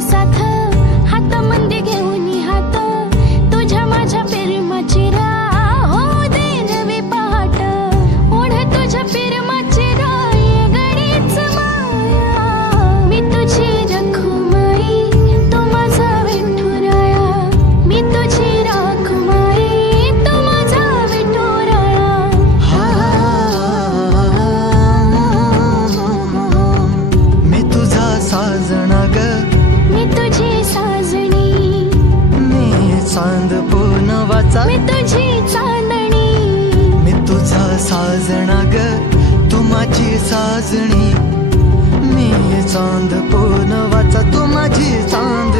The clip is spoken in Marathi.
साथ हात मंदी घेऊन हात तुझ्या माझ्या प्रेमाची राह हो दे नवी पहाट ओढ तुझ्या प्रेमाची राह ये गडीच माया मी तुझी रखुमाई तू माझा विठुराया मी तुझी रखुमाई तू माझा विठुराया मी तुझा साजना ग मी तुझी साजणी मी चांद पूनवाचा मी तुझी चांदणी मी तुझा साजना ग तू माझी साजणी मी चांद पूनवाचा तू माझी चांदणी